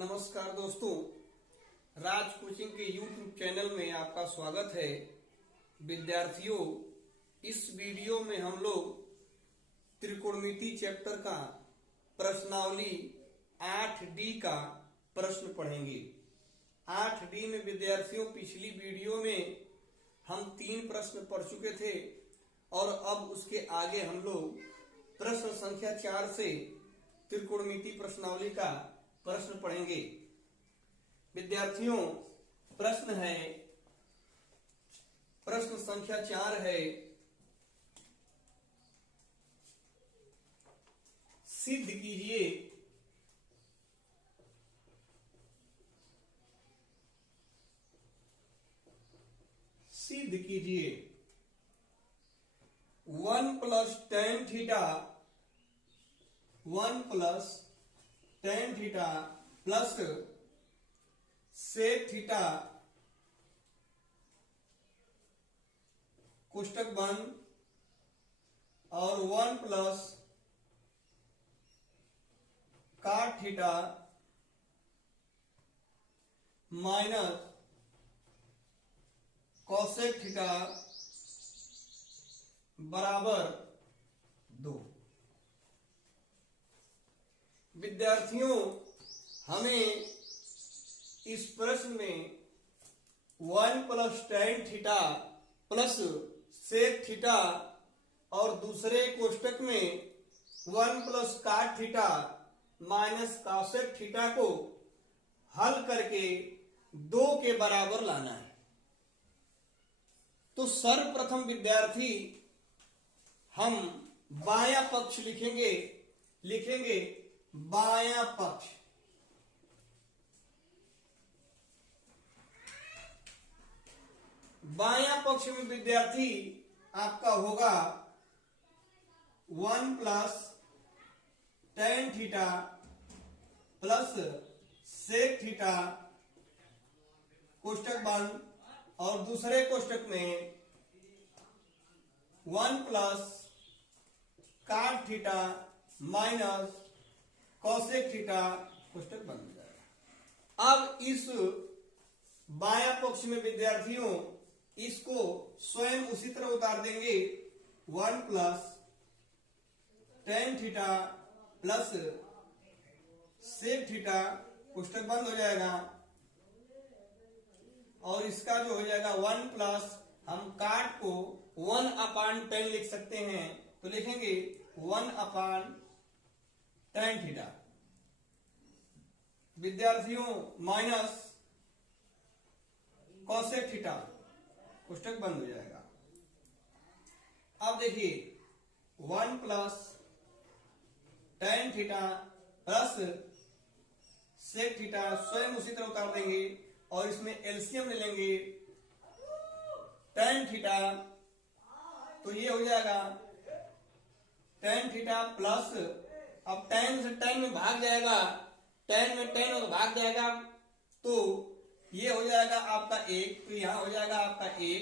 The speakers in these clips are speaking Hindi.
नमस्कार दोस्तों, राज कोचिंग के YouTube चैनल में आपका स्वागत है। विद्यार्थियों, इस वीडियो में हम लोग त्रिकोणमिति चैप्टर का प्रश्नावली 8D का प्रश्न पढ़ेंगे। 8D में विद्यार्थियों पिछली वीडियो में हम 3 प्रश्न पढ़ चुके थे और अब उसके आगे हम लोग प्रश्न संख्या 4 से त्रिकोणमिति प्रश्नावली का प्रश्न पढ़ेंगे। विद्यार्थियों, प्रश्न संख्या 4 है, सिद्ध कीजिए सिद्ध कीजिए 1 + tan theta 1 + tan theta plus sec theta कोष्टक बंद और 1 + cot theta minus cosec theta बराबर 2। विद्यार्थियों, हमें इस प्रश्न में 1 + tan theta plus sec theta और दूसरे कोष्टक में 1 + cot theta minus cosec theta को हल करके 2 के बराबर लाना है। तो सर्वप्रथम विद्यार्थी हम बायां पक्ष लिखेंगे बायां पक्ष। बायां पक्ष में विद्यार्थी आपका होगा 1 + tan theta plus sec theta कोष्टक बंद और दूसरे कोष्टक में 1 + cot theta minus cosec theta कोष्टक बंद हो जाएगा। अब इस बायां पक्ष में विद्यार्थियों इसको स्वयं उसी तरह उतार देंगे 1 + tan theta plus sec theta कोष्टक बंद हो जाएगा और इसका जो हो जाएगा 1 + हम cot को 1/10 लिख सकते हैं, तो लिखेंगे 1/tan थीटा विद्यार्थियों माइनस cosec थीटा कोष्टक बंद हो जाएगा। अब देखिए 1 + tan theta plus sec theta स्वयं उसी तरह उतार देंगे और इसमें एलसीएम ले लेंगे tan थीटा, तो ये हो जाएगा tan थीटा प्लस, अब tan से tan में भाग जाएगा, tan में tan और भाग जाएगा, तो ये हो जाएगा आपका 1, तो यहां हो जाएगा आपका 1,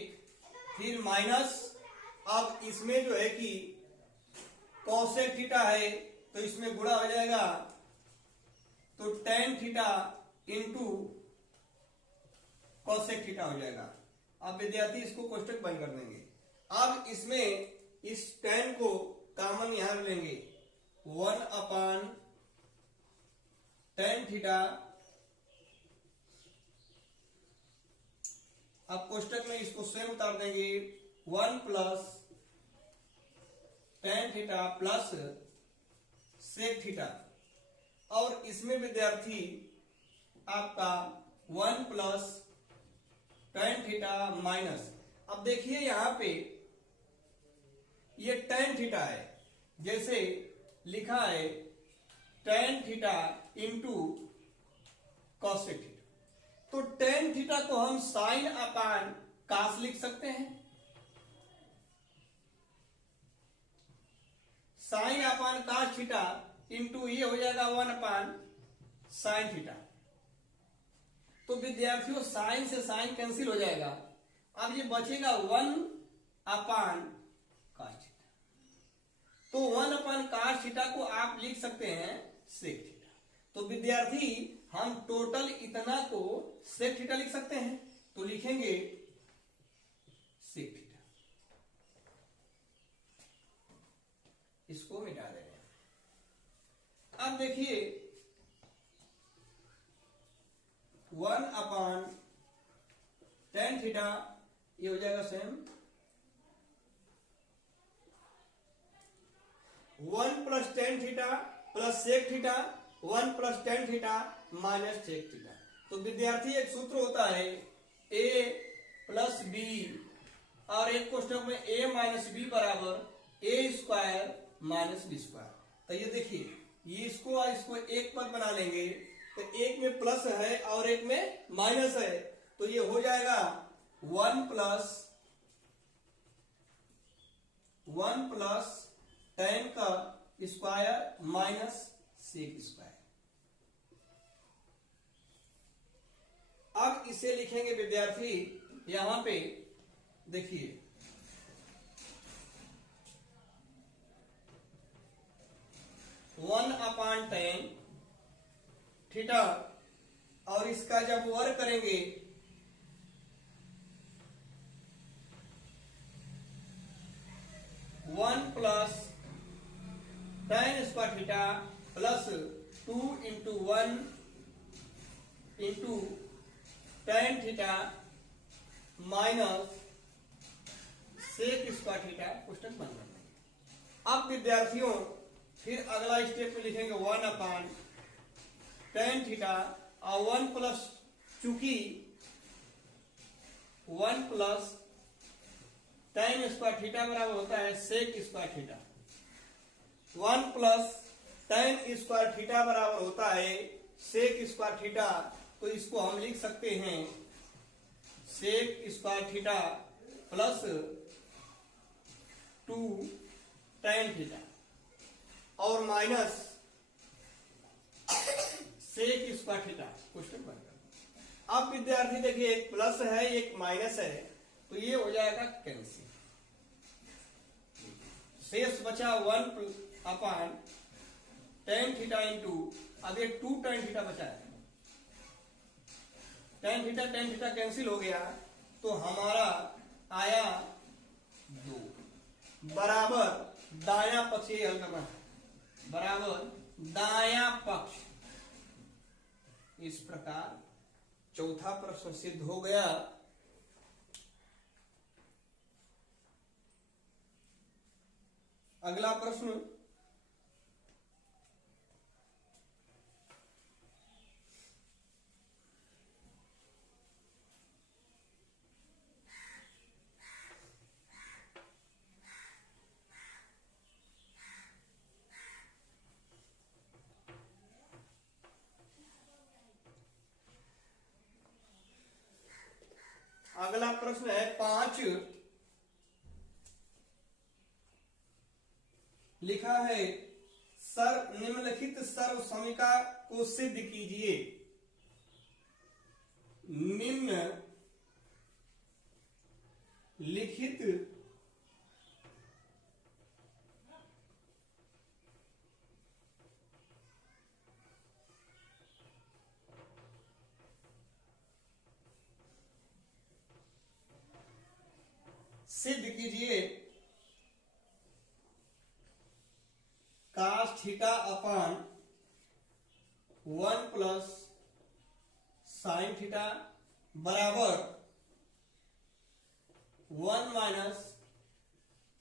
फिर माइनस, अब इसमें जो है कि cosec थीटा है तो इसमें गुणा हो जाएगा, तो tan theta into cosec theta हो जाएगा। अब विद्यार्थी इसको कोष्टक बंद कर देंगे। अब इसमें इस tan को कॉमन यहां लेंगे 1/tan थीटा, अब कोष्टक में इसको स्वयं उतार देंगे 1 + tan theta plus sec theta और इसमें विद्यार्थी आपका 1 + tan थीटा माइनस, अब देखिए यहां पे ये tan थीटा है, जैसे लिखा है tan theta into cosec theta, तो tan थीटा को हम sin/cos लिख सकते हैं। sin/cos थीटा इंटू ये हो जाएगा 1/sin थीटा। तो विद्यार्थियों साइन से साइन कैंसिल हो जाएगा, अब ये बचेगा 1/cos थीटा। तो 1/cos थीटा को आप लिख सकते हैं sec थीटा। तो विद्यार्थी हम टोटल इतना को सेक थीटा लिख सकते हैं, तो लिखेंगे सेक थीटा। इसको मिटा दे रहे हैं। अब देखिए 1/tan थीटा ये हो जाएगा same 1 + tan theta plus sec theta 1 + tan theta minus sec theta. तो विद्यार्थी एक सूत्र होता है a + b और एक कोष्टक में a - b बराबर a² - b²। तो ये देखिए ये इसको एक पद बना लेंगे, तो एक में प्लस है और एक में माइनस है, तो ये हो जाएगा 1 + tan का स्क्वायर माइनस सेक स्क्वायर। अब इसे लिखेंगे विद्यार्थी, यहां पे देखिए 1/tan थीटा और इसका जब वर्ग करेंगे 1 + tan² theta plus 2 × 1 × tan theta minus sec theta पुस्तक बन जाएगा। अब विद्यार्थियों फिर अगला स्टेप में लिखेंगे 1/tan थीटा और 1 प्लस, चूंकि 1 + tan² थीटा बराबर होता है सेक² थीटा, 1 + tan² थीटा बराबर होता है सेक² थीटा, तो इसको हम लिख सकते हैं सेक² थीटा प्लस 2 tan थीटा और माइनस सेक² थीटा क्वेश्चन बनकर। अब विद्यार्थी देखिए एक प्लस है एक माइनस है, तो ये हो जाएगा कैंसिल। शेष बचा 1/tan थीटा इंटू, अब ये 2 tan थीटा बचा है, tan थीटा कैंसिल हो गया, तो हमारा आया 2 बराबर दाया पक्ष, ये हल करना है, बराबर दाया पक्ष। इस प्रकार चौथा प्रश्न सिद्ध हो गया। अगला प्रश्न है 5। लिखा है सर निम्नलिखित सर्व समीका को सिद्ध कीजिए। निम्न लिखित सिद्ध कीजिए cos theta upon 1 + sin theta बराबर 1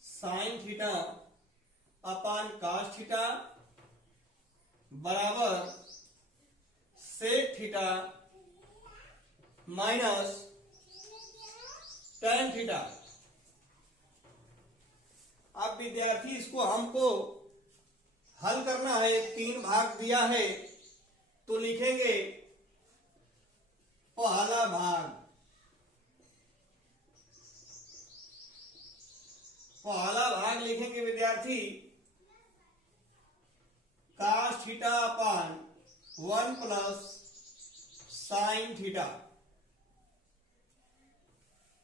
- sin theta upon cos theta बराबर sec theta minus tan theta. अब विद्यार्थी इसको हमको हल करना है, 3 भाग दिया है, तो लिखेंगे पहला भाग, लिखेंगे विद्यार्थी cos theta upon 1 + sin theta.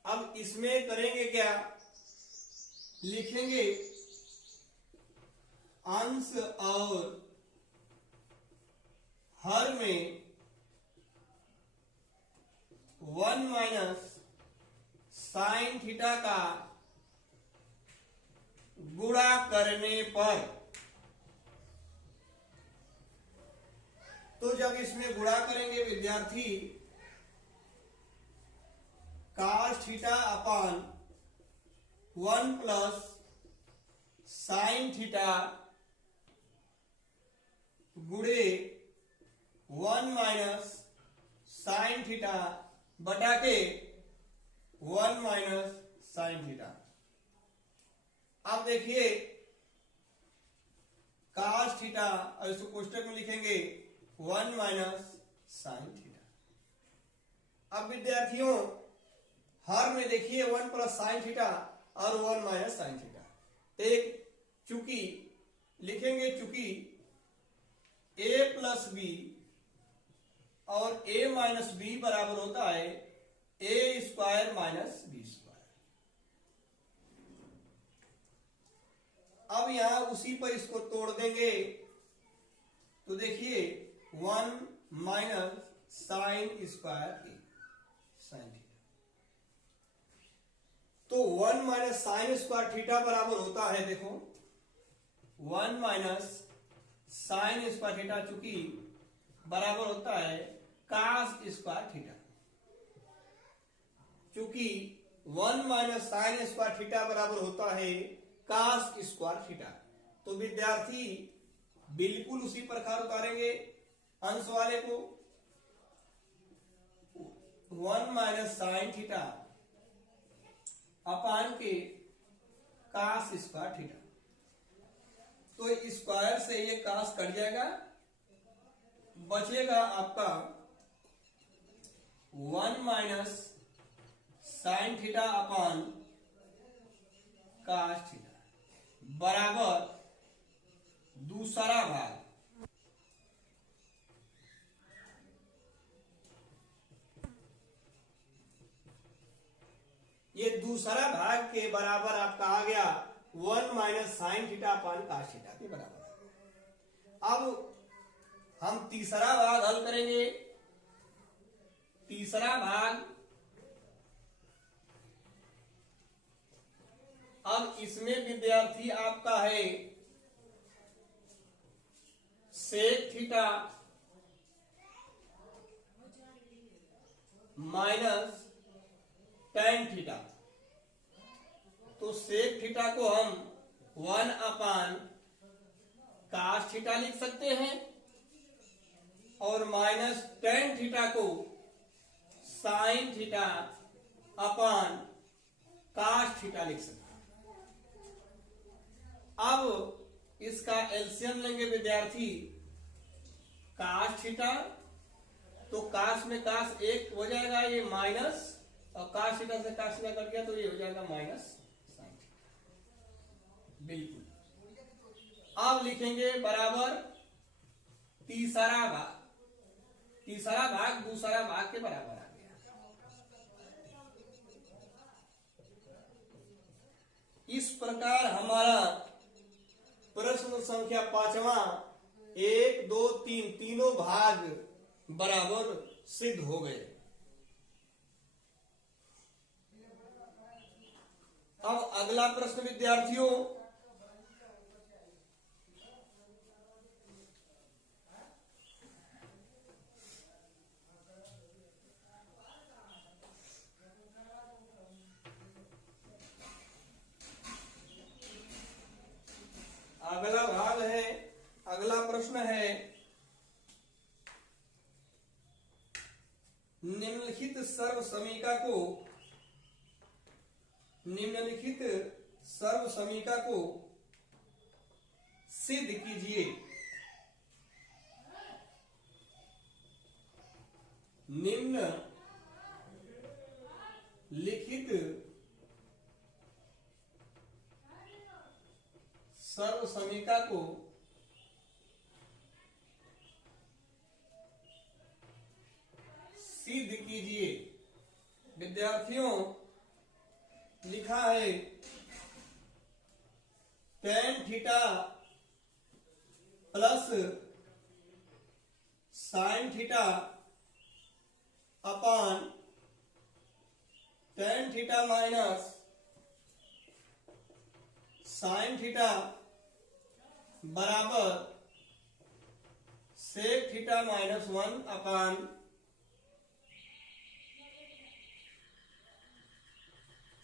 अब इसमें करेंगे क्या, लिखेंगे अंश और हर में 1 माइनस साइन थीटा का गुणा करने पर, तो जब इसमें गुणा करेंगे विद्यार्थी cos theta upon 1 plus sine theta गुणे 1 माइनस साइन थीटा बटा के 1 माइनस साइन थीटा। अब देखिए cos थीटा और इसको कोष्टक में लिखेंगे 1 माइनस साइन थीटा। अब विद्यार्थियों हर में देखिए 1 प्लस साइन थीटा और 1 माइनस साइन थीटा। एक चूंकि लिखेंगे चूंकि a प्लस बी और a माइनस बी बराबर होता है a square minus B square. अब यहां उसी पर इसको तोड़ देंगे तो देखिए 1 माइनस साइन स्क्वायर ए साइन थीटा। तो 1 माइनस साइन स्क्वायर थीटा बराबर होता है, देखो 1 माइनस साइन स्क्वायर थीटा चूंकि बराबर होता है कास स्क्वायर थीटा। चूंकि 1 माइनस साइन स्क्वायर थीटा बराबर होता है कास स्क्वायर थीटा, तो विद्यार्थी बिल्कुल उसी प्रकार उतारेंगे अंश वाले को 1 माइनस साइन थीटा अपान के कास स्क्वायर थीटा। तो स्क्वायर से ये कास कट जाएगा, बचेगा आपका 1 minus sine theta upon cos theta बराबर दूसरा भाग। ये दूसरा भाग के बराबर आपका आ गया 1 minus sine theta upon cos theta के बराबर। अब हम तीसरा भाग हल करेंगे। तीसरा भाग अब इसमें विद्यार्थी आपका है sec theta minus tan theta. तो सेक थीटा को हम 1 अपान कास थीटा लिख सकते हैं और माइनस टेन थीटा को sine theta upon cos theta लिख सकते हैं। अब इसका एलसीएम लेंगे विद्यार्थी कास थीटा, तो कास में कास एक हो जाएगा ये माइनस, और कास थीटा से कास थीटा कट गया तो ये हो जाएगा माइनस साइन थीटा। बिल्कुल। अब लिखेंगे बराबर तीसरा भाग। तीसरा भाग दूसरा भाग के बराबर आ गया। इस प्रकार हमारा प्रश्न संख्या 5वां 1, 2, 3 तीनों भाग बराबर सिद्ध हो गए। अब अगला प्रश्न विद्यार्थियों, अगला भाग है, अगला प्रश्न है निम्नलिखित सर्व समीका को सिद्ध कीजिए। निम्नलिखित सर्व समीका को सिद्ध कीजिए। विद्यार्थियों लिखा है ten theta plus sine theta upon tan theta minus sine theta बराबर सेक थीटा माइनस 1 अपान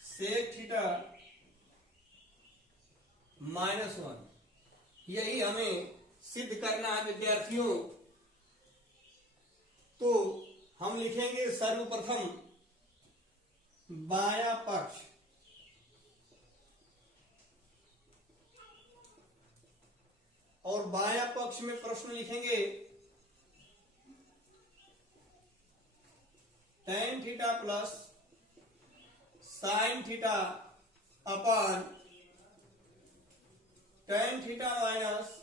सेक थीटा माइनस 1। यही हमें सिद्ध करना है विद्यार्थियों। तो हम लिखेंगे सर्वप्रथम बायां पक्ष, और बायां पक्ष में प्रश्न लिखेंगे tan theta plus sine theta upon tan theta minus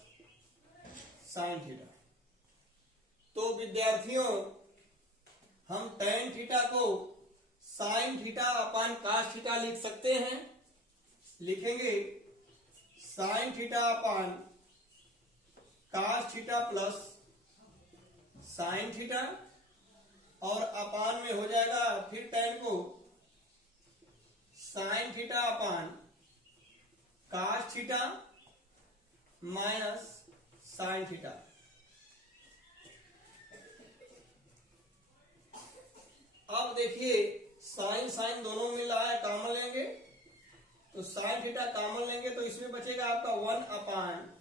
sine theta. तो विद्यार्थियों हम टेन थीटा को sine theta upon cos theta लिख सकते हैं। लिखेंगे sine theta upon cos theta plus sine theta, और अपान में हो जाएगा फिर टेन को sine theta upon cos theta minus sine theta. अब देखिए साइन साइन दोनों मिल रहा है, कॉमन लेंगे तो साइन थीटा कॉमन लेंगे तो इसमें बचेगा आपका 1 upon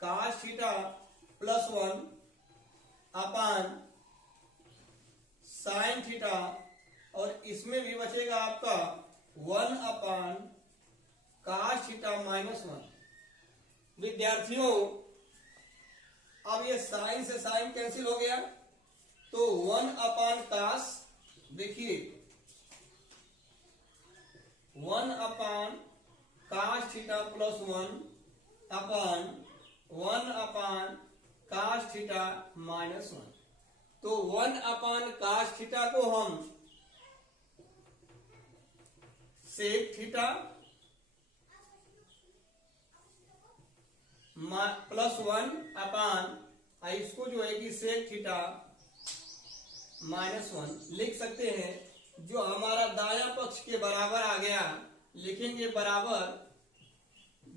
cos theta plus 1 upon sine theta, और इसमें भी बचेगा आपका 1 अपान कास थीटा माइनस 1। विद्यार्थियों अब ये साइन से साइन कैंसिल हो गया, तो 1 अपान कास, देखिए 1 अपान कास थीटा प्लस 1 अपान 1 अपान कास थीटा माइनस 1। तो 1 अपान कास थीटा को हम सेक थीटा प्लस 1 अपान, इसको जो है कि सेक थीटा माइनस 1 लिख सकते हैं। जो हमारा दायां पक्ष के बराबर आ गया, लिखेंगे बराबर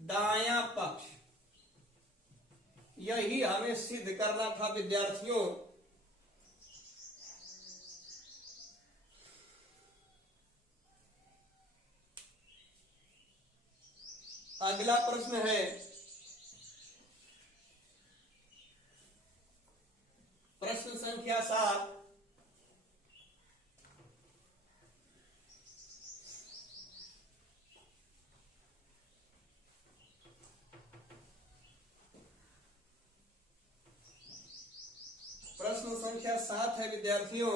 दायां पक्ष। यही हमें सिद्ध करना था विद्यार्थियों। अगला प्रश्न है प्रश्न संख्या 7। प्रश्न संख्या 7 है विद्यार्थियों,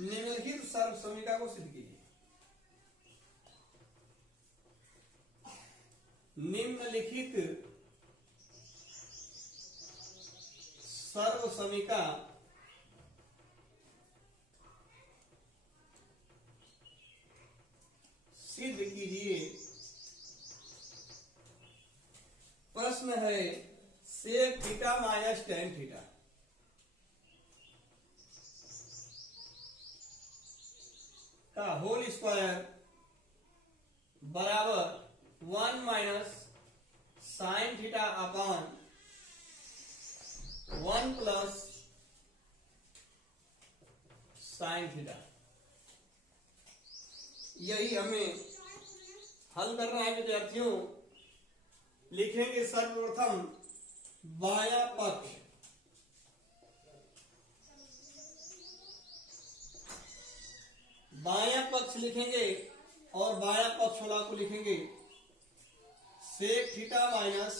निम्नलिखित सर्वसमीका को सिद्ध कीजिए। निम्नलिखित सर्वसमीका सिद्ध कीजिए। प्रश्न है sec theta minus tan theta का होल स्क्वायर बराबर 1 minus sine theta upon 1 plus sine theta. यही हमें हल करना है विद्यार्थियों। लिखेंगे सर्वप्रथम बायां पक्ष, बायां पक्ष लिखेंगे और बायां पक्ष वाला को लिखेंगे sec theta minus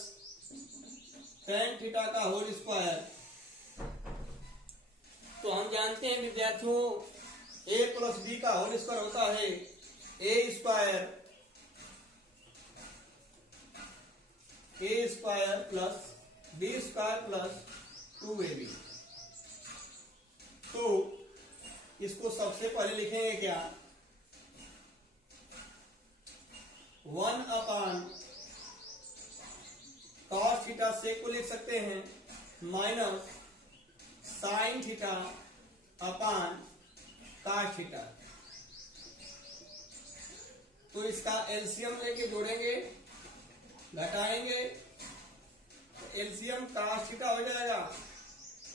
tan theta का होल स्क्वायर। तो हम जानते हैं विद्यार्थियों a प्लस बी का होल स्क्वायर होता है a square plus B square plus 2ab। तो इसको सबसे पहले लिखेंगे क्या, 1 अपान कॉस थीटा सेक को लिख सकते हैं माइनस साइन थीटा अपान कॉस थीटा। तो इसका एलसीएम लेके जोड़ेंगे, घटाएंगे, एलसीएम कॉस थीटा हो जाएगा,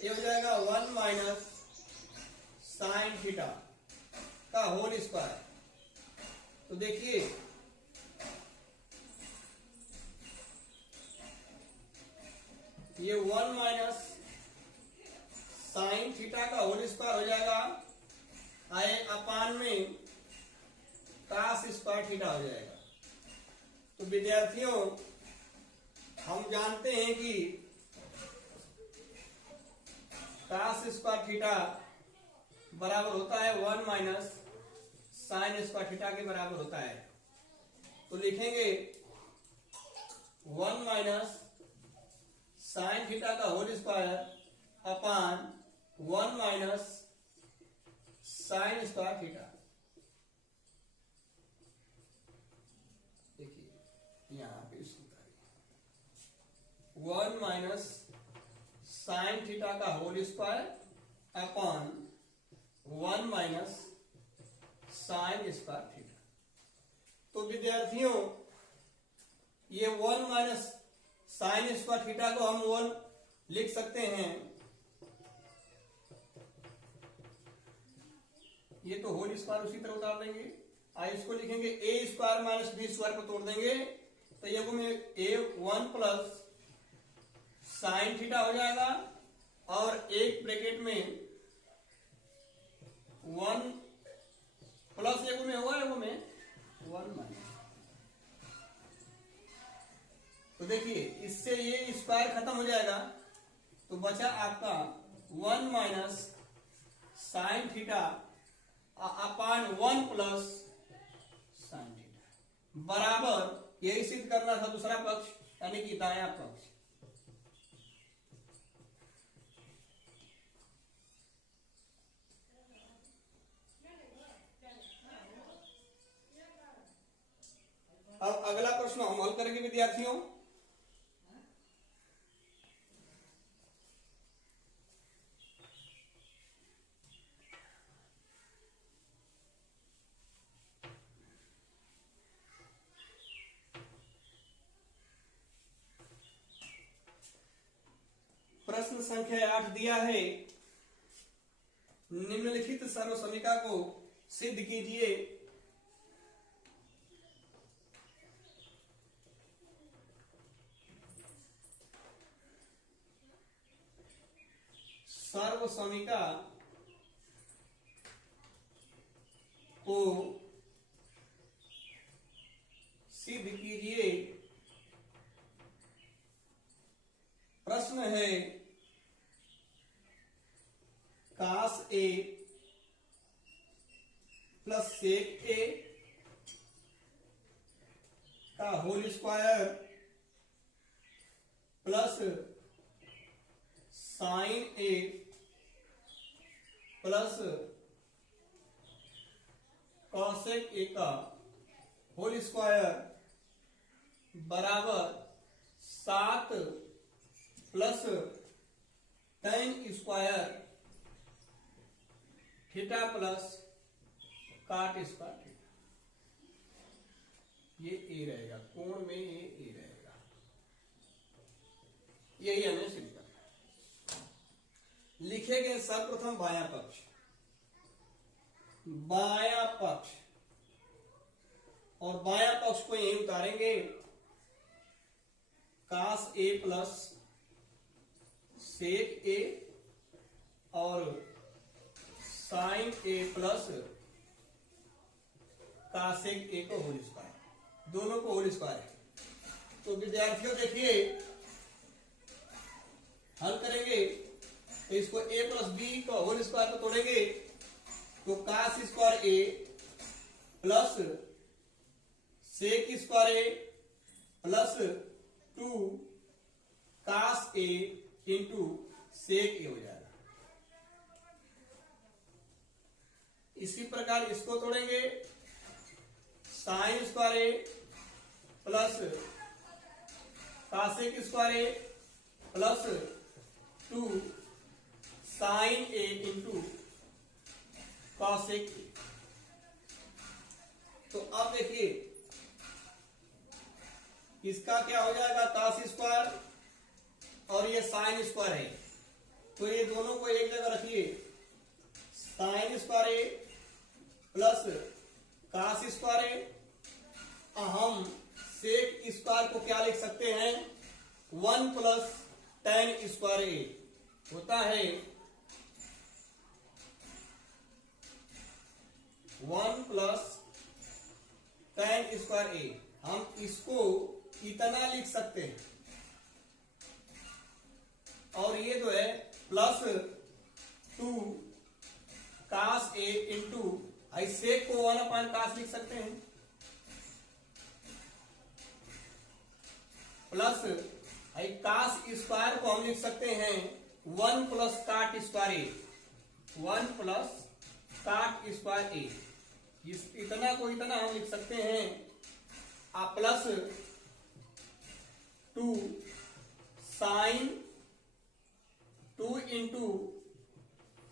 ये हो जाएगा 1 माइनस साइन थीटा का होल स्क्वायर। तो देखिए ये 1 माइनस साइन थीटा का होल स्क्वायर हो जाएगा, आए अपान में कास स्क्वायर थीटा हो जाएगा। तो विद्यार्थियों हम जानते हैं कि कास स्क्वायर थीटा बराबर होता है 1 माइनस साइन स्क्वायर थीटा के बराबर होता है। तो लिखेंगे 1 माइनस साइन थीटा का whole square upon 1 minus sine square theta. देखिए यहां पे इसको 1 माइनस साइन थीटा का whole square upon 1 minus sine square theta. तो विद्यार्थियों ये 1 माइनस साइन स्क्वायर थीटा को हम 1 लिख सकते हैं, ये तो होल स्क्वायर उसी तरह उतार देंगे। इसको लिखेंगे ए स्क्वायर माइनस बी स्क्वायर को तोड़ देंगे तो ये में ए 1 प्लस साइन थीटा हो जाएगा और एक ब्रैकेट में 1 प्लस एगो में होगा, एगो में 1 माइनस। तो देखिए इससे ये स्क्वायर खत्म हो जाएगा तो बचा आपका 1 माइनस साइन थीटा अपान 1 प्लस साइन थीटा बराबर यही सिद्ध करना था दूसरा पक्ष यानी कि दायां पक्ष। अब अगला प्रश्न हम हल करेंगे विद्यार्थियों। प्रश्न संख्या 8 दिया है, निम्नलिखित सर्वसमीका को सिद्ध कीजिए। सर्वसमीका को सिद्ध कीजिए। प्रश्न है कास ए प्लस सेक ए का whole square plus sine A plus cosec A का होल स्क्वायर बराबर 7 plus tan square theta plus cot square theta. ये ए रहेगा, कोण में ये ए रहेगा, यही हमें सिद्ध करना है। लिखेंगे सर्वप्रथम बायां पक्ष, बायां पक्ष और बायां पक्ष को यही उतारेंगे। कास ए प्लस सेक ए और साइन ए प्लस कासेक ए को होल स्क्वायर, दोनों को होल स्क्वायर है। तो विद्यार्थियों देखिए हल करेंगे तो इसको ए प्लस बी को होल स्क्वायर को तोड़ेंगे तो cos square A plus sec square A plus 2 cos A into sec A हो जाएगा। इसी प्रकार इसको तोड़ेंगे, sine square A plus cosec square A plus 2 sine A into cosec A. तो अब देखिए इसका क्या हो जाएगा, कॉस स्क्वायर और ये साइन स्क्वायर है, तो ये दोनों को एक जगह रखिए, sign square A plus cos square ए। हम सेक स्क्वायर को क्या लिख सकते हैं, 1 प्लस टेन स्क्वायर ए होता है 1 प्लस टेन स्क्वायर ए। हम इसको इतना लिख सकते हैं, और ये जो है प्लस 2 कास ए इंटू सेक को 1 अपान कास लिख सकते हैं, प्लस कास स्क्वायर को हम लिख सकते हैं 1 प्लस काट स्क्वायर ए, 1 प्लस काट स्क्वायर ए। इतना को इतना हम लिख सकते हैं, plus 2 sign 2 into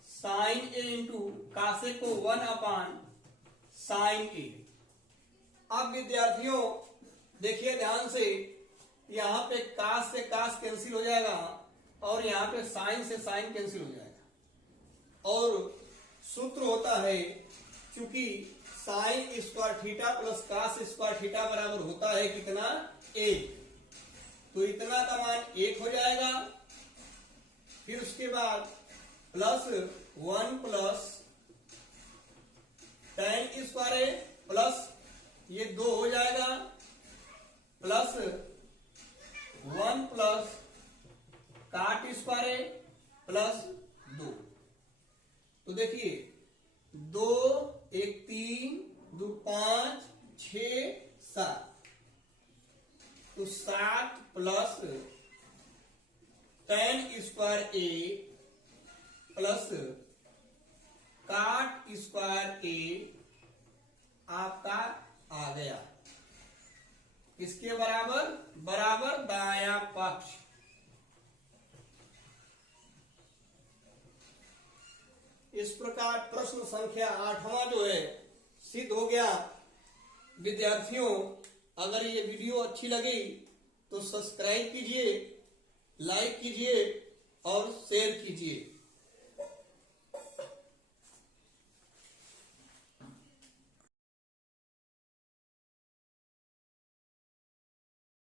sine A into कासे को 1 अपान साइन ए। अब विद्यार्थियों देखिए ध्यान से, यहां पे कास से कास कैंसिल हो जाएगा और यहां पे साइन से साइन कैंसिल हो जाएगा, और सूत्र होता है चूंकि sine square theta plus cos square theta बराबर होता है कितना, 1, तो इतना का मान 1 हो जाएगा। फिर उसके बाद plus 1 plus ten square plus ये 2 हो जाएगा, plus 1 plus cot square plus 2। तो देखिए 2 1 3 2 5 6 7, तो 7 plus ten square A plus cot square ए आपका आ गया, इसके बराबर बराबर दायां पक्ष। इस प्रकार प्रश्न संख्या 8वां जो है सिद्ध हो गया। विद्यार्थियों अगर ये वीडियो अच्छी लगी तो सब्सक्राइब कीजिए, लाइक कीजिए और शेयर कीजिए।